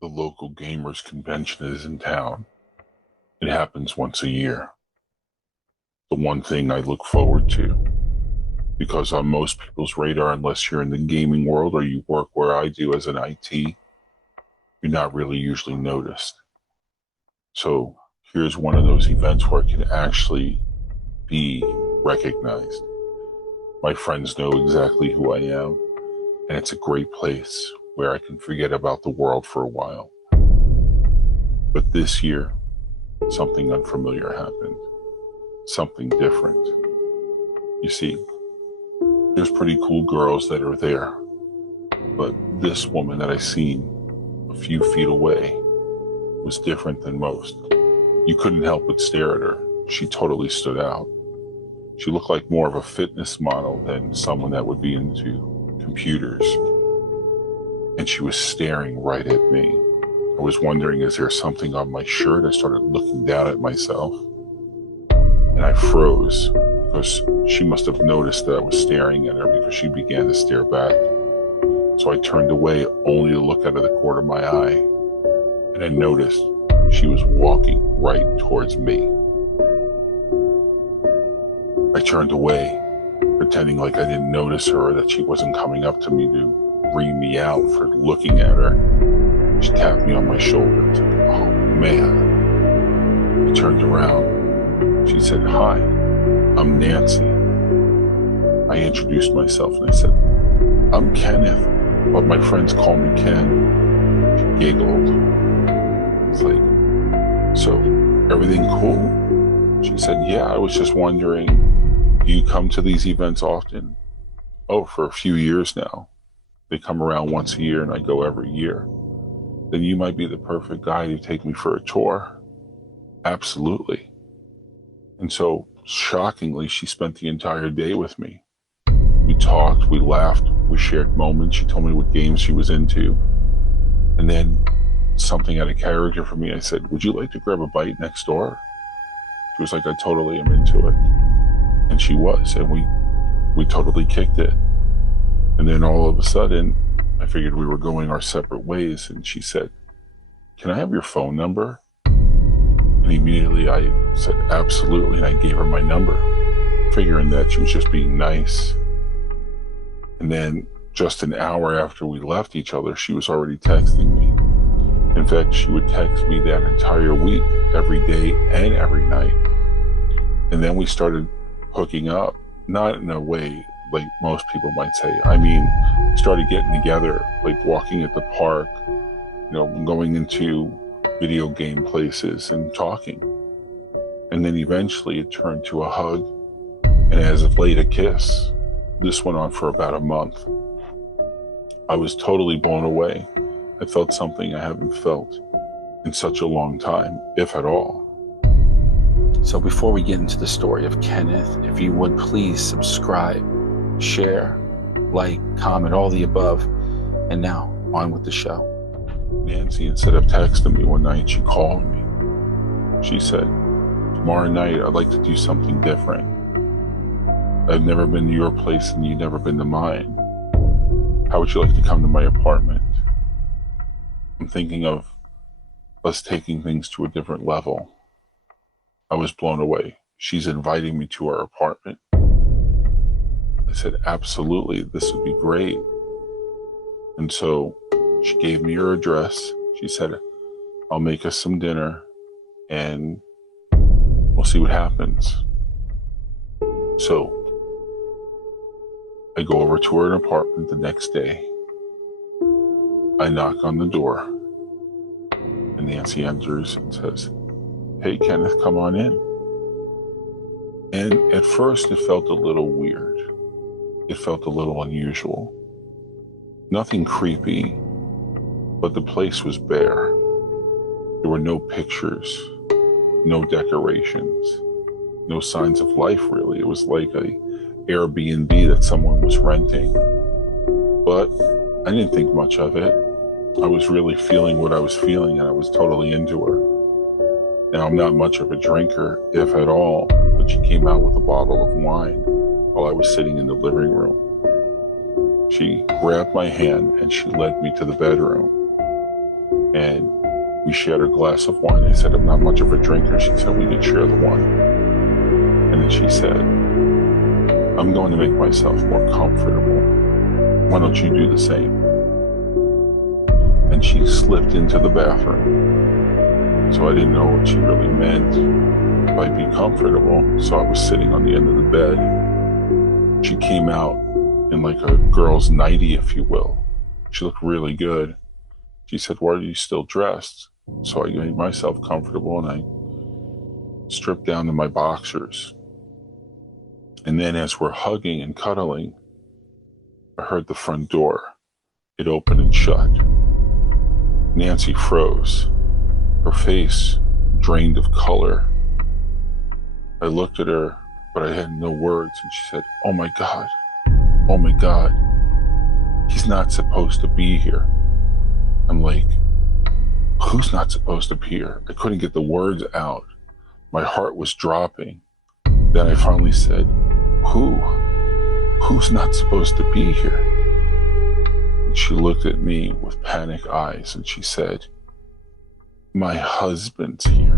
The local gamers convention is in town. It happens once a year. The one thing I look forward to, because on most people's radar, unless you're in the gaming world or you work where I do as an IT, you're not really usually noticed. So here's one of those events where it can actually be recognized. My friends know exactly who I am, and it's a great place where I can forget about the world for a while. But this year, something unfamiliar happened. Something different. You see, there's pretty cool girls that are there, but this woman that I seen a few feet away was different than most. You couldn't help but stare at her. She totally stood out. She looked like more of a fitness model than someone that would be into computers. And she was staring right at me. I was wondering, is there something on my shirt? I started looking down at myself. And I froze because she must have noticed that I was staring at her because she began to stare back. So I turned away only to look out of the corner of my eye. And I noticed she was walking right towards me. I turned away, pretending like I didn't notice her or that she wasn't coming up to me to ream me out for looking at her. She tapped me on my shoulder. It's like, oh man. I turned around. She said, hi, I'm Nancy. I introduced myself and I said, I'm Kenneth, but my friends call me Ken. She giggled. It's like, so everything cool? She said, yeah, I was just wondering, do you come to these events often? Oh, for a few years now. They come around once a year and I go every year. Then you might be the perfect guy to take me for a tour. Absolutely. And so, shockingly, she spent the entire day with me. We talked, we laughed, we shared moments. She told me what games she was into. And then something out of character for me, I said, would you like to grab a bite next door? She was like, I totally am into it. And she was, and we totally kicked it. And then all of a sudden, I figured we were going our separate ways, and she said, can I have your phone number? And immediately I said, absolutely, and I gave her my number, figuring that she was just being nice. And then just an hour after we left each other, she was already texting me. In fact, she would text me that entire week, every day and every night. And then we started hooking up, not in a way like most people might say. I mean, we started getting together, like walking at the park, going into video game places and talking. And then eventually it turned to a hug, and as of late, a kiss. This went on for about a month. I was totally blown away. I felt something I haven't felt in such a long time, if at all. So before we get into the story of Kenneth, if you would please subscribe, share, like, comment, all the above. And now, on with the show. Nancy, instead of texting me one night, she called me. She said, tomorrow night, I'd like to do something different. I've never been to your place and you've never been to mine. How would you like to come to my apartment? I'm thinking of us taking things to a different level. I was blown away. She's inviting me to our apartment. I said, absolutely, this would be great. And so she gave me her address. She said, I'll make us some dinner and we'll see what happens. So I go over to her apartment the next day. I knock on the door and Nancy enters and says, hey, Kenneth, come on in. And at first it felt a little weird. It felt a little unusual. Nothing creepy, but the place was bare. There were no pictures, no decorations, no signs of life really. It was like a Airbnb that someone was renting. But I didn't think much of it. I was really feeling what I was feeling and I was totally into her. Now, I'm not much of a drinker, if at all, but she came out with a bottle of wine while I was sitting in the living room. She grabbed my hand and she led me to the bedroom. and we shared a glass of wine. I said, I'm not much of a drinker. She said, we could share the wine. And then she said, I'm going to make myself more comfortable. Why don't you do the same? And she slipped into the bathroom. So I didn't know what she really meant by be comfortable. So I was sitting on the end of the bed. She came out in like a girl's nightie, if you will. She looked really good. She said, why are you still dressed? So I made myself comfortable and I stripped down to my boxers. And then as we're hugging and cuddling, I heard the front door. It opened and shut. Nancy froze. Her face drained of color. I looked at her, but I had no words, and she said, oh my God, he's not supposed to be here. I'm like, who's not supposed to be here? I couldn't get the words out. My heart was dropping. Then I finally said, who's not supposed to be here? And she looked at me with panic eyes and she said, my husband's here.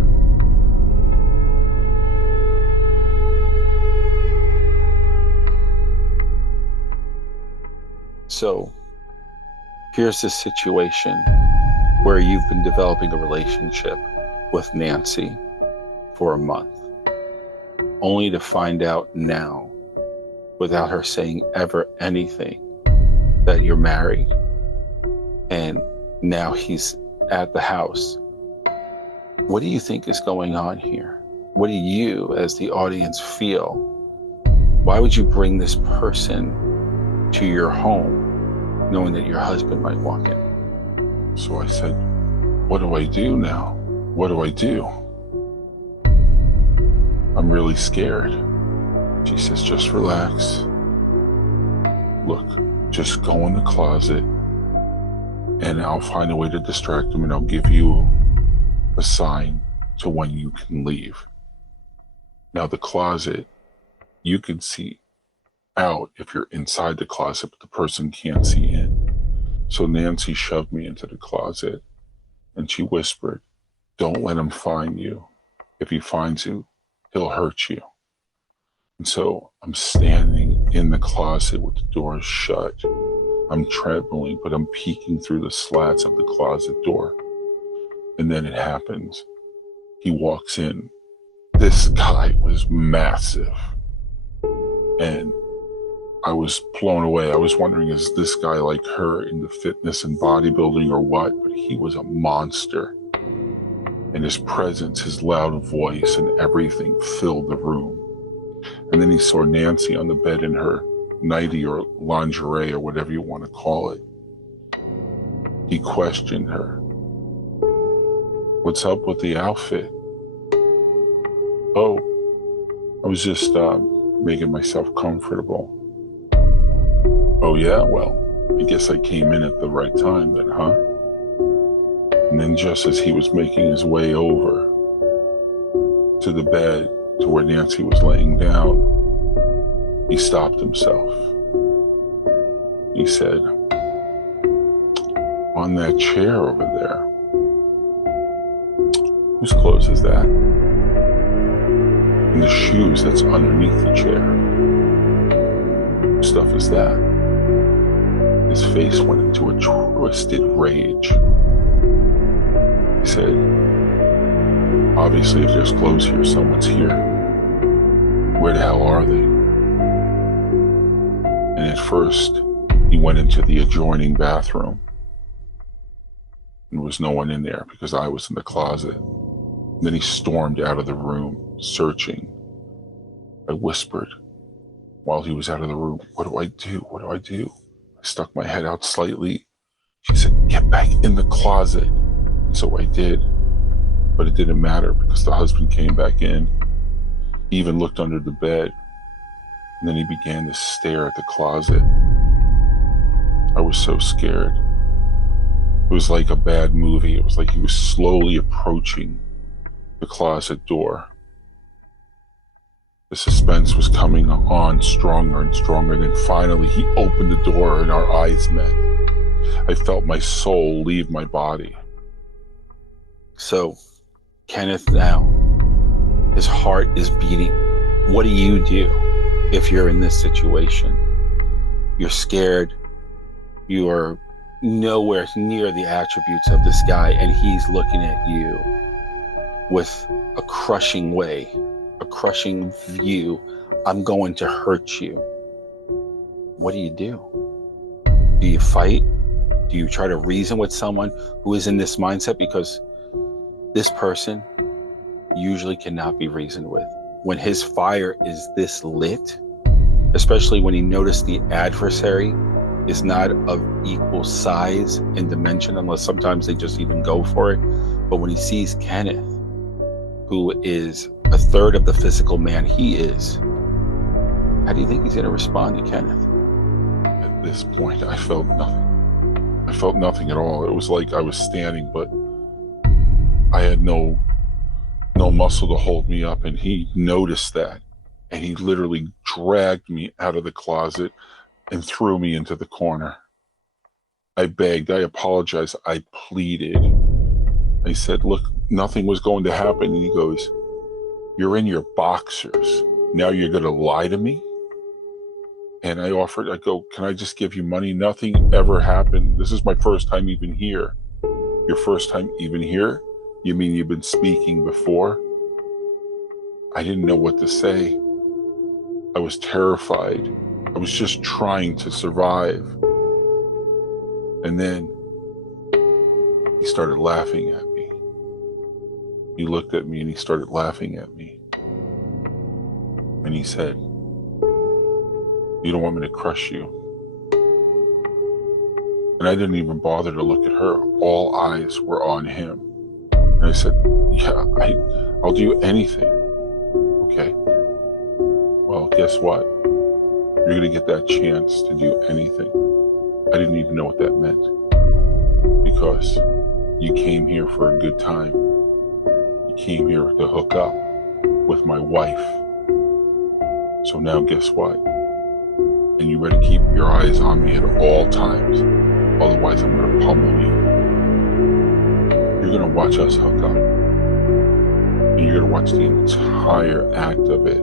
So here's the situation where you've been developing a relationship with Nancy for a month, only to find out now, without her saying ever anything, that you're married, and now he's at the house. What do you think is going on here? What do you, as the audience, feel? Why would you bring this person to your home, knowing that your husband might walk in? So I said, what do I do now? What do I do? I'm really scared. She says, just relax. Look, just go in the closet and I'll find a way to distract him and I'll give you a sign to when you can leave. Now the closet, you can see out if you're inside the closet, but the person can't see in. So Nancy shoved me into the closet and she whispered, don't let him find you. If he finds you, he'll hurt you. And so I'm standing in the closet with the doors shut. I'm trembling, but I'm peeking through the slats of the closet door. And then it happens. He walks in. This guy was massive. And I was blown away. I was wondering, is this guy like her into fitness and bodybuilding or what? But he was a monster. And his presence, his loud voice and everything filled the room. And then he saw Nancy on the bed in her nightie or lingerie or whatever you want to call it. He questioned her. What's up with the outfit? Oh, I was just making myself comfortable. Oh yeah, well, I guess I came in at the right time then, huh? And then just as he was making his way over to the bed, to where Nancy was laying down, he stopped himself. He said, on that chair over there, whose clothes is that? And the shoes that's underneath the chair, whose stuff is that? His face went into a twisted rage. He said, obviously if there's clothes here, someone's here. Where the hell are they? And at first, he went into the adjoining bathroom. And there was no one in there because I was in the closet. And then he stormed out of the room, searching. I whispered while he was out of the room, what do I do? What do I do? I stuck my head out slightly. She said, get back in the closet. And so I did. But it didn't matter because the husband came back in. He even looked under the bed. And then he began to stare at the closet. I was so scared. It was like a bad movie. It was like he was slowly approaching the closet door. The suspense was coming on stronger and stronger. And then finally he opened the door and our eyes met. I felt my soul leave my body. So Kenneth now, his heart is beating. What do you do if you're in this situation? You're scared. You are nowhere near the attributes of this guy, and he's looking at you with a crushing way, a crushing view. I'm going to hurt you. What do you do? Do you fight? Do you try to reason with someone who is in this mindset? Because this person usually cannot be reasoned with. When his fire is this lit, especially when he noticed the adversary is not of equal size and dimension, unless sometimes they just even go for it. But when he sees Kenneth, who is a third of the physical man he is, how do you think he's going to respond to Kenneth? At this point, I felt nothing. I felt nothing at all. It was like I was standing, but I had no muscle to hold me up, and he noticed that, and he literally dragged me out of the closet and threw me into the corner. I begged, I apologized, I pleaded. I said, look, nothing was going to happen. And he goes, you're in your boxers. Now you're going to lie to me? And I offered, I go, can I just give you money? Nothing ever happened. This is my first time even here. Your first time even here? You mean you've been speaking before? I didn't know what to say. I was terrified. I was just trying to survive. And then he started laughing at me. He looked at me and he started laughing at me. And he said, you don't want me to crush you? And I didn't even bother to look at her. All eyes were on him. And I said, yeah, I'll do anything. Okay. Well, guess what? You're going to get that chance to do anything. I didn't even know what that meant. Because you came here for a good time. You came here to hook up with my wife. So now guess what? And you better keep your eyes on me at all times. Otherwise, I'm going to pummel you. You're going to watch us hook up. And you're going to watch the entire act of it.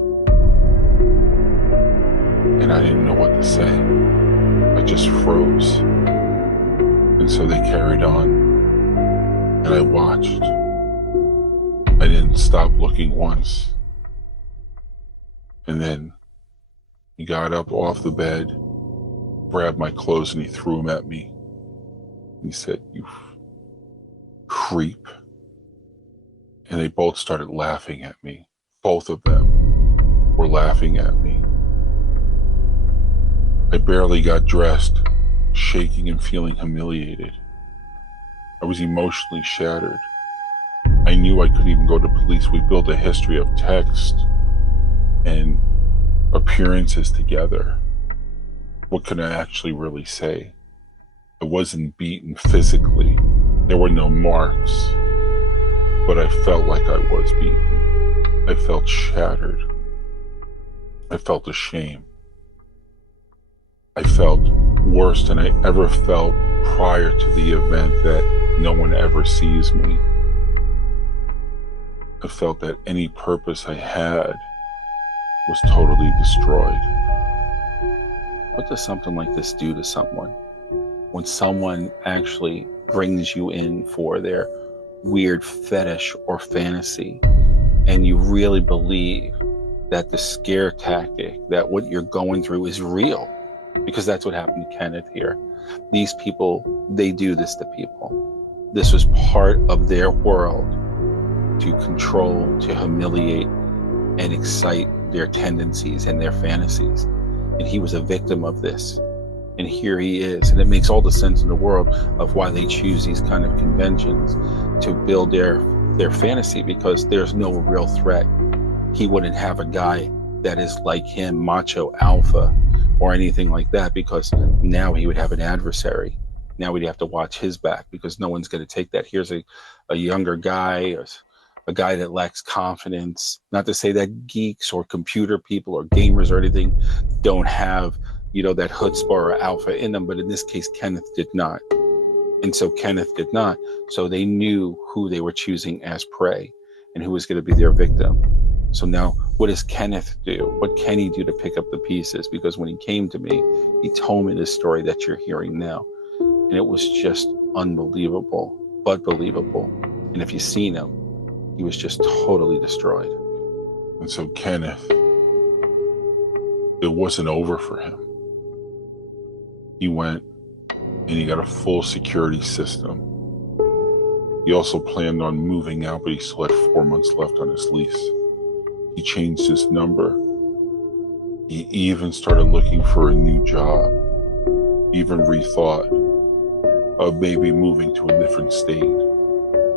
And I didn't know what to say. I just froze. And so they carried on. And I watched. I didn't stop looking once. And then he got up off the bed, grabbed my clothes, and he threw them at me. He said, you creep. And they both started laughing at me. Both of them were laughing at me. I barely got dressed, shaking and feeling humiliated. I was emotionally shattered. I knew I couldn't even go to police. We built a history of text and appearances together. What can I actually really say? I wasn't beaten physically. There were no marks. But I felt like I was beaten. I felt shattered. I felt ashamed. I felt worse than I ever felt prior to the event that no one ever sees me. I felt that any purpose I had was totally destroyed. What does something like this do to someone? When someone actually brings you in for their weird fetish or fantasy, and you really believe that the scare tactic, that what you're going through is real, because that's what happened to Kenneth here. These people, they do this to people. This was part of their world to control, to humiliate, and excite their tendencies and their fantasies. And he was a victim of this. And here he is. And it makes all the sense in the world of why they choose these kind of conventions to build their fantasy, because there's no real threat. He wouldn't have a guy that is like him, macho alpha, or anything like that, because now he would have an adversary. Now we'd have to watch his back, because no one's going to take that. Here's a younger guy, or a guy that lacks confidence. Not to say that geeks or computer people or gamers or anything don't have, that chutzpah or alpha in them, but in this case, Kenneth did not. And so Kenneth did not. So they knew who they were choosing as prey and who was going to be their victim. So now, what does Kenneth do? What can he do to pick up the pieces? Because when he came to me, he told me this story that you're hearing now. And it was just unbelievable, but believable. And if you've seen him, he was just totally destroyed. And so Kenneth, it wasn't over for him. He went and he got a full security system. He also planned on moving out, but he still had 4 months left on his lease. He changed his number. He even started looking for a new job. He even rethought of maybe moving to a different state,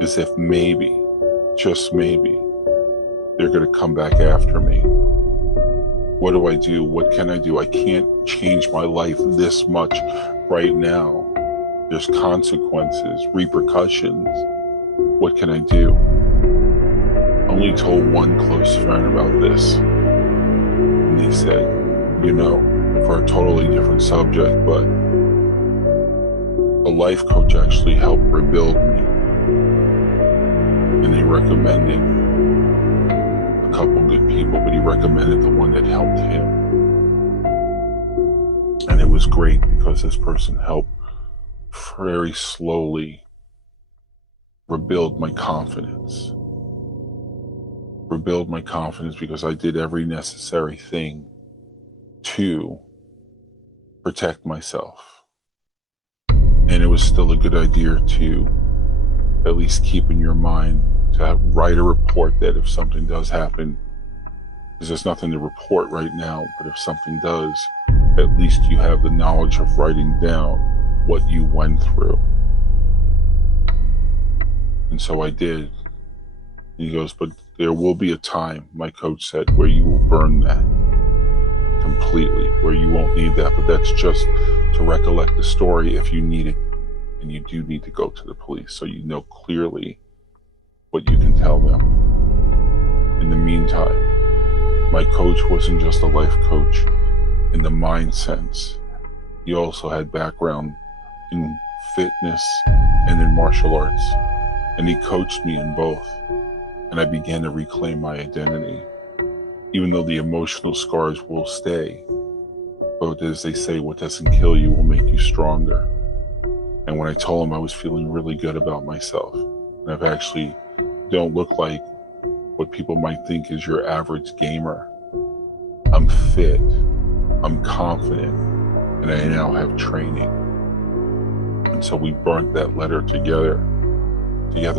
as if maybe, just maybe, they're going to come back after me. What do I do? What can I do? I can't change my life this much right now. There's consequences, repercussions. What can I do? I only told one close friend about this. And they said, for a totally different subject, but a life coach actually helped rebuild me. And they recommended a couple good people, but he recommended the one that helped him. And it was great because this person helped very slowly rebuild my confidence. Rebuild my confidence because I did every necessary thing to protect myself. And it was still a good idea to at least keep in your mind to write a report that if something does happen, because there's nothing to report right now, but if something does, at least you have the knowledge of writing down what you went through. And so I did. He goes, but there will be a time, my coach said, where you will burn that completely, where you won't need that. But that's just to recollect the story if you need it. And you do need to go to the police so you know clearly what you can tell them. In the meantime, my coach wasn't just a life coach in the mind sense. He also had background in fitness and in martial arts. And he coached me in both. And I began to reclaim my identity. Even though the emotional scars will stay. But as they say, what doesn't kill you will make you stronger. And when I told him I was feeling really good about myself, and I've actually don't look like what people might think is your average gamer. I'm fit, I'm confident, and I now have training. And so we burnt that letter together,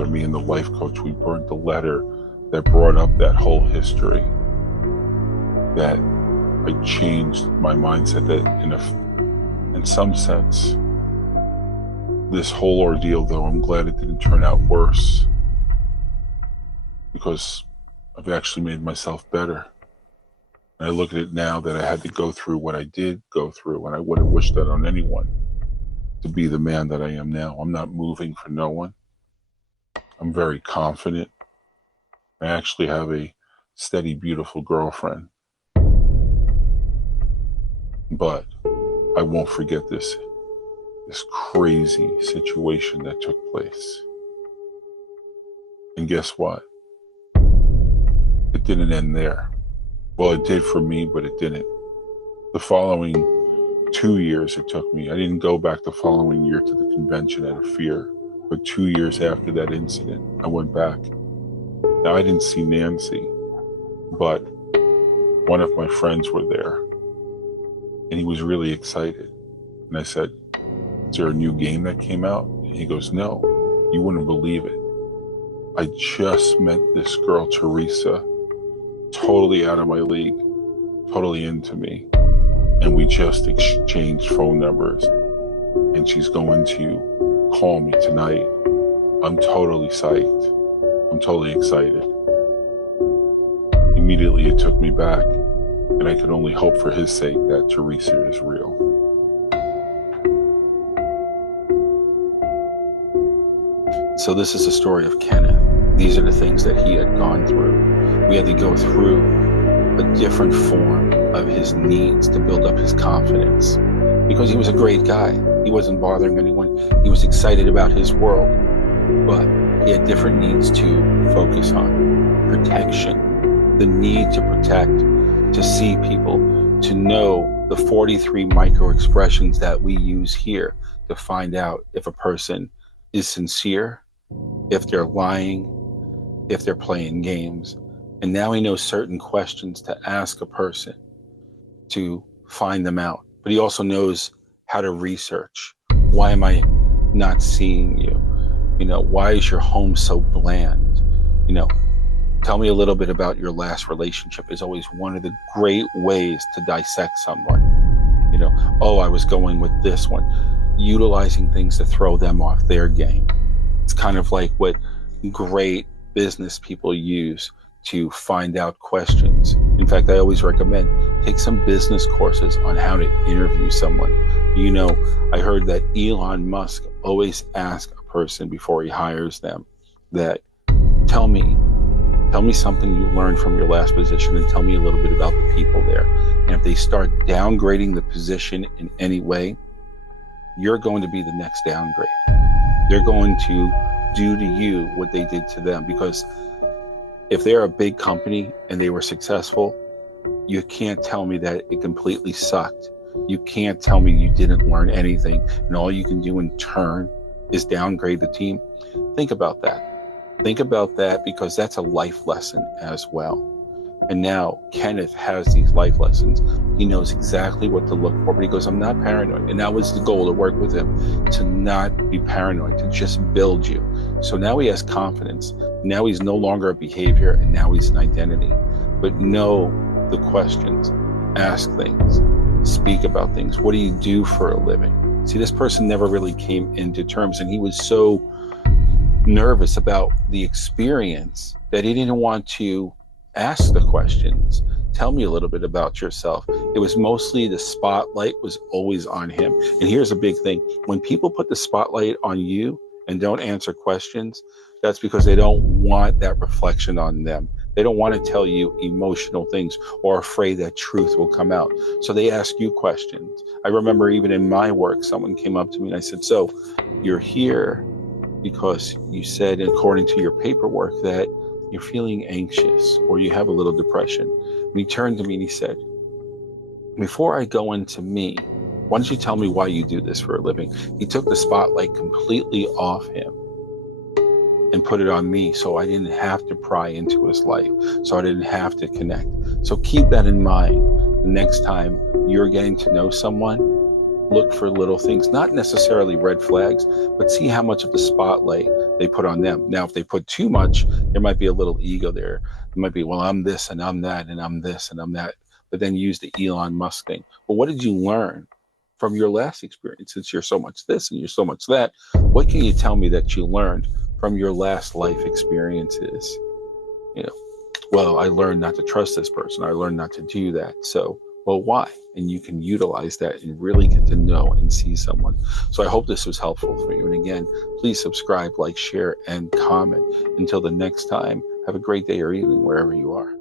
me and the life coach, we burnt the letter that brought up that whole history. That I changed my mindset that in some sense, this whole ordeal, though, I'm glad it didn't turn out worse, because I've actually made myself better. And I look at it now that I had to go through what I did go through, and I wouldn't wish that on anyone, to be the man that I am now. I'm not moving for no one. I'm very confident. I actually have a steady, beautiful girlfriend. But I won't forget this crazy situation that took place. And guess what? It didn't end there. Well, it did for me, but it didn't. The following 2 years it took me, I didn't go back the following year to the convention out of fear, but 2 years after that incident, I went back. Now, I didn't see Nancy, but one of my friends were there, and he was really excited. And I said, is there a new game that came out? And he goes, no, you wouldn't believe it. I just met this girl, Teresa, totally out of my league, totally into me. And we just exchanged phone numbers. And she's going to call me tonight. I'm totally psyched. I'm totally excited. Immediately it took me back. And I could only hope for his sake that Teresa is real. So this is the story of Kenneth. These are the things that he had gone through. We had to go through a different form of his needs to build up his confidence, because he was a great guy. He wasn't bothering anyone. He was excited about his world, but he had different needs to focus on. Protection, the need to protect, to see people, to know the 43 micro expressions that we use here to find out if a person is sincere, if they're lying, if they're playing games. And now he knows certain questions to ask a person to find them out. But he also knows how to research. Why am I not seeing you? Why is your home so bland? Tell me a little bit about your last relationship is always one of the great ways to dissect someone. Oh, I was going with this one. Utilizing things to throw them off their game. It's kind of like what great business people use to find out questions. In fact, I always recommend take some business courses on how to interview someone. I heard that Elon Musk always asks a person before he hires them that, tell me something you learned from your last position and tell me a little bit about the people there. And if they start downgrading the position in any way, you're going to be the next downgrade. They're going to do to you what they did to them, because if they're a big company and they were successful, you can't tell me that it completely sucked. You can't tell me you didn't learn anything and all you can do in turn is downgrade the team. Think about that. Think about that, because that's a life lesson as well. And now Kenneth has these life lessons. He knows exactly what to look for, but he goes, I'm not paranoid. And that was the goal to work with him, to not be paranoid, to just build you. So now he has confidence. Now he's no longer a behavior, and now he's an identity. But know the questions, ask things, speak about things. What do you do for a living? See, this person never really came into terms, and he was so nervous about the experience that he didn't want to ask the questions. Tell me a little bit about yourself. It was mostly the spotlight was always on him. And here's a big thing. When people put the spotlight on you and don't answer questions, that's because they don't want that reflection on them. They don't want to tell you emotional things or afraid that truth will come out. So they ask you questions. I remember even in my work, someone came up to me and I said, so you're here because you said, according to your paperwork, that you're feeling anxious or you have a little depression. And he turned to me and he said, before I go into me, why don't you tell me why you do this for a living? He took the spotlight completely off him and put it on me, so I didn't have to pry into his life, so I didn't have to connect. So keep that in mind. The next time you're getting to know someone, look for little things, not necessarily red flags, but see how much of the spotlight they put on them. Now, if they put too much, there might be a little ego there. It might be, well, I'm this and I'm that and I'm this and I'm that. But then use the Elon Musk thing. Well, what did you learn from your last experience? Since you're so much this and you're so much that, what can you tell me that you learned from your last life experiences? Well, I learned not to trust this person. I learned not to do that. So, well, why? And you can utilize that and really get to know and see someone. So I hope this was helpful for you. And again, please subscribe, like, share, and comment. Until the next time, have a great day or evening wherever you are.